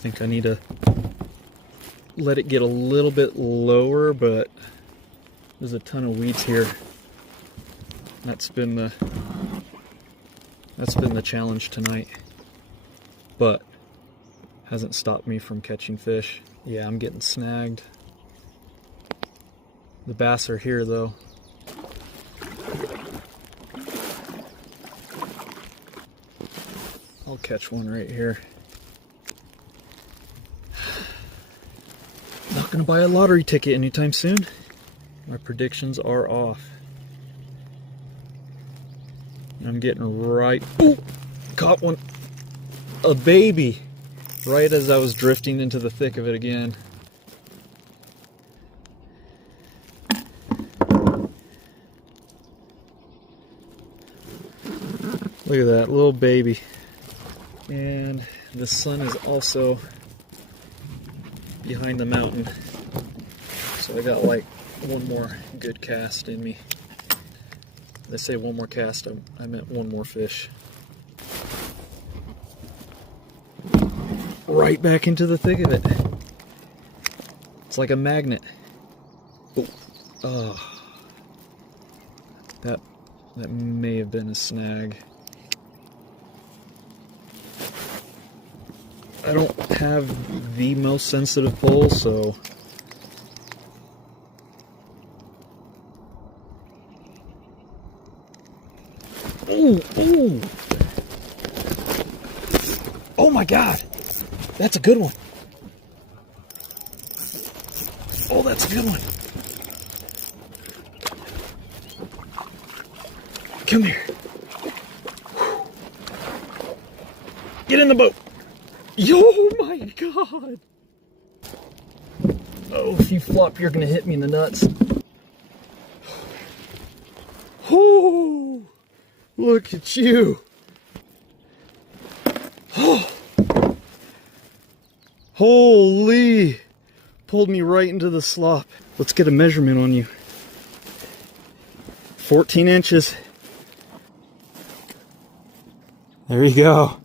think I need to let it get a little bit lower, but there's a ton of weeds here. That's been the challenge tonight, but hasn't stopped me from catching fish. Yeah, I'm getting snagged. The bass are here though. I'll catch one right here. Not gonna buy a lottery ticket anytime soon. My predictions are off. I'm getting right. Ooh, caught one. A baby. Right as I was drifting into the thick of it again. Look at that little baby. And the sun is also behind the mountain. So I got like one more good cast in me. They say one more cast, I meant one more fish. Right back into the thick of it. It's like a magnet. Oh, that may have been a snag. I don't have the most sensitive pole, so ooh, ooh. Oh my God, that's a good one. Oh, that's a good one. Come here. Get in the boat. Oh my God. Oh, if you flop, you're gonna hit me in the nuts. Oh, look at you. Oh, holy. Pulled me right into the slop. Let's get a measurement on you. 14 inches. There you go.